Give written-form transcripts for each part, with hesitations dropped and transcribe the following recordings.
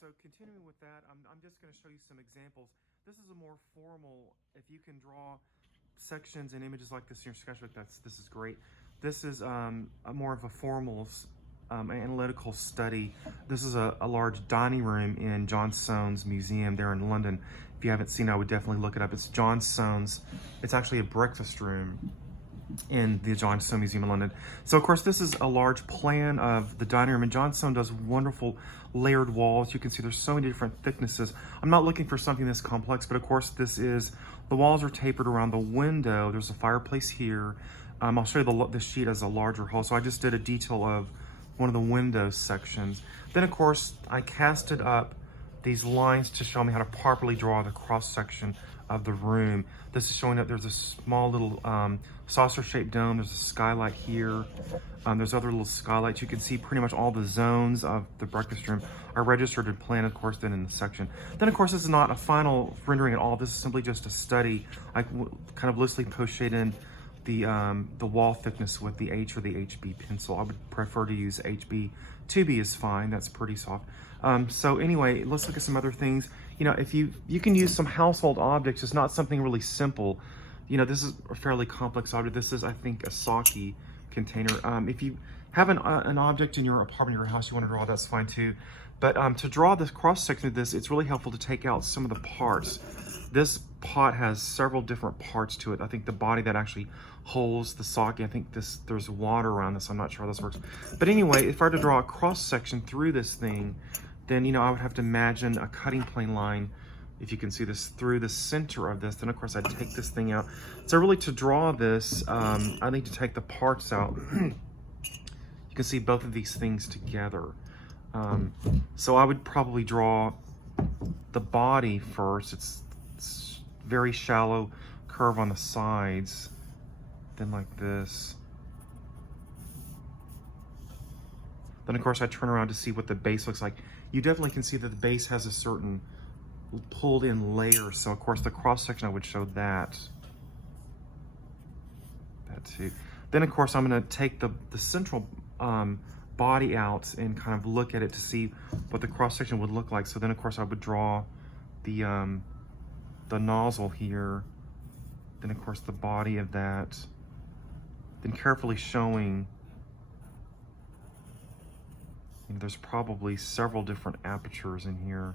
so continuing with that, I'm just going to show you some examples. This is a more formal, if you can draw sections and images like this in your sketchbook, this is great. This is a more of a formal analytical study. This is a large dining room in John Soane's museum there in London. If you haven't seen it, I would definitely look it up. It's John Soane's, it's actually a breakfast room in the John Soane Museum in London. So of course this is a large plan of the dining room, and John Soane does wonderful layered walls. You can see there's so many different thicknesses. I'm not looking for something this complex, but of course this is, the walls are tapered around the window. There's a fireplace here. I'll show you the sheet as a larger whole. So I just did a detail of one of the window sections. Then of course I casted up these lines to show me how to properly draw the cross section of the room. This is showing that there's a small little saucer-shaped dome. There's a skylight here. There's other little skylights. You can see pretty much all the zones of the breakfast room are registered and planned, of course, then in the section. Then, of course, this is not a final rendering at all. This is simply just a study. I kind of loosely pochette in the wall thickness with the H or the HB pencil. I would prefer to use HB. 2B is fine. That's pretty soft. So anyway, let's look at some other things. You know, if you can use some household objects, it's not something really simple. You know, this is a fairly complex object. This is, I think, a sake container. If you have an object in your apartment or your house you want to draw, that's fine too. But to draw this cross section of this, it's really helpful to take out some of the parts. This pot has several different parts to it. I think the body that actually holds the sake, I think there's water around this. I'm not sure how this works. But anyway, if I were to draw a cross section through this thing, then, you know, I would have to imagine a cutting plane line, if you can see this, through the center of this. Then of course I'd take this thing out. So really to draw this, I need to take the parts out. You can see both of these things together. So I would probably draw the body first. It's very shallow curve on the sides, then like this. Then of course I turn around to see what the base looks like. You definitely can see that the base has a certain pulled in layer. So of course the cross section I would show that too. Then of course I'm going to take the central body out and kind of look at it to see what the cross section would look like. So then of course I would draw the nozzle here, then of course the body of that, then carefully showing, you know, there's probably several different apertures in here.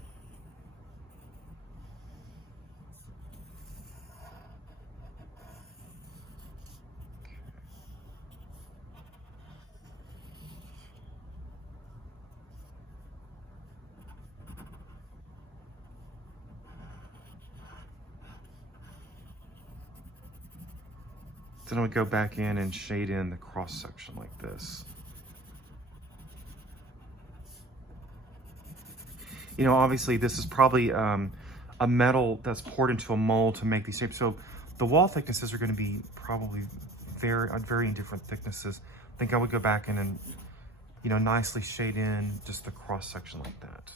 Then I would go back in and shade in the cross section like this. You know, obviously this is probably a metal that's poured into a mold to make these shapes. So the wall thicknesses are going to be probably varying different thicknesses. I think I would go back in and, you know, nicely shade in just the cross section like that.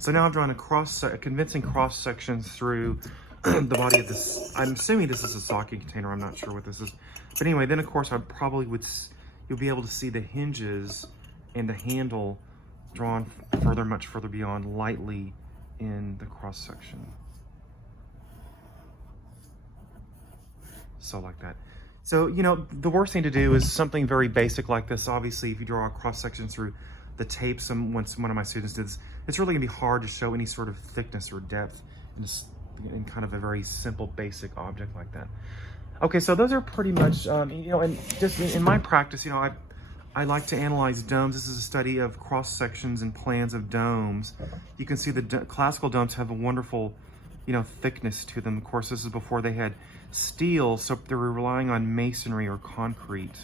So now I'm drawing a convincing cross section through the body of this. I'm assuming this is a sake container. I'm not sure what this is. But anyway, then of course I probably would, you'll be able to see the hinges and the handle drawn much further beyond lightly in the cross section. So like that. So, you know, the worst thing to do is something very basic like this. Obviously, if you draw a cross section through the tape, once one of my students did this, it's really gonna be hard to show any sort of thickness or depth in kind of a very simple, basic object like that. Okay, so those are pretty much, you know, and just in my practice, you know, I like to analyze domes. This is a study of cross sections and plans of domes. You can see the classical domes have a wonderful, you know, thickness to them. Of course, this is before they had steel, so they were relying on masonry or concrete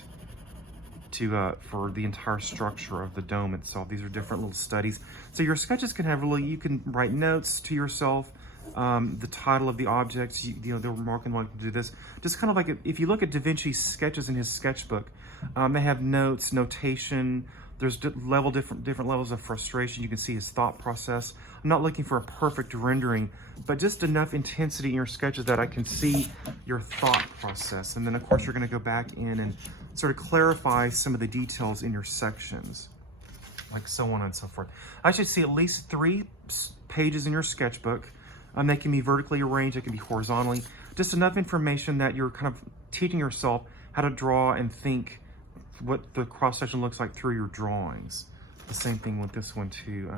for the entire structure of the dome itself. These are different little studies. So your sketches can have you can write notes to yourself, the title of the objects, you know, they're more than welcome to do this. Just kind of like, if you look at Da Vinci's sketches in his sketchbook, they have notes, notation, There's different levels of frustration. You can see his thought process. I'm not looking for a perfect rendering, but just enough intensity in your sketches that I can see your thought process. And then of course you're going to go back in and sort of clarify some of the details in your sections, like so on and so forth. I should see at least 3 pages in your sketchbook. They can be vertically arranged, they can be horizontally. Just enough information that you're kind of teaching yourself how to draw and think what the cross section looks like through your drawings. The same thing with this one too.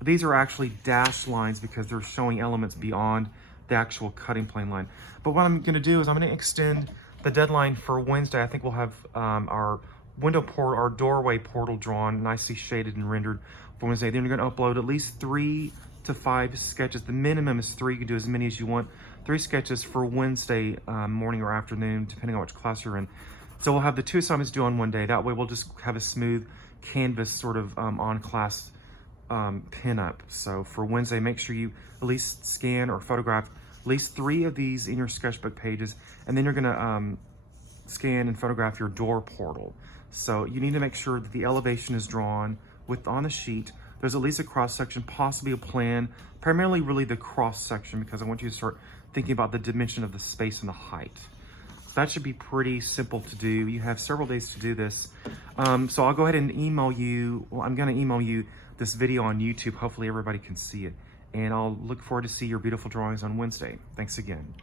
These are actually dashed lines because they're showing elements beyond the actual cutting plane line. But what I'm going to do is I'm going to extend the deadline for Wednesday. I think we'll have our window portal, our doorway portal drawn, nicely shaded and rendered for Wednesday. Then you're going to upload at least 3 to 5 sketches. The minimum is 3. You can do as many as you want. 3 sketches for Wednesday morning or afternoon, depending on which class you're in. So we'll have the 2 assignments due on one day. That way we'll just have a smooth canvas sort of on-class pin-up. So for Wednesday, make sure you at least scan or photograph at least 3 of these in your sketchbook pages, and then you're gonna scan and photograph your door portal. So you need to make sure that the elevation is drawn on the sheet. There's at least a cross-section, possibly a plan, primarily really the cross-section, because I want you to start thinking about the dimension of the space and the height. That should be pretty simple to do. You have several days to do this. So I'll go ahead and email you. Well, I'm going to email you this video on YouTube. Hopefully everybody can see it. And I'll look forward to see your beautiful drawings on Wednesday. Thanks again.